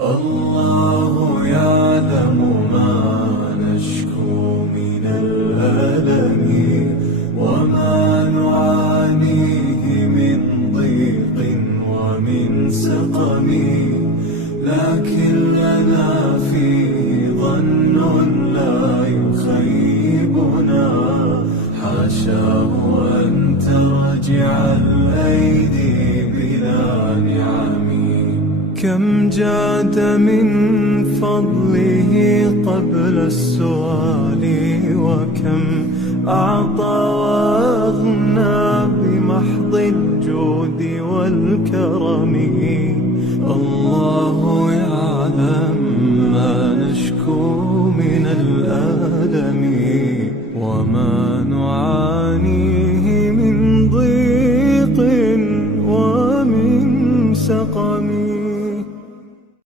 الله يعلم ما نشكو من الألم وما نعانيه من ضيق ومن سقم، لكن لنا فيه ظن لا يخيبنا، حاشاه أن ترجع الأيدي بلا نعم. كم جاد من فضله قبل السؤال، وكم أعطى وأغنى بمحض الجود والكرم. الله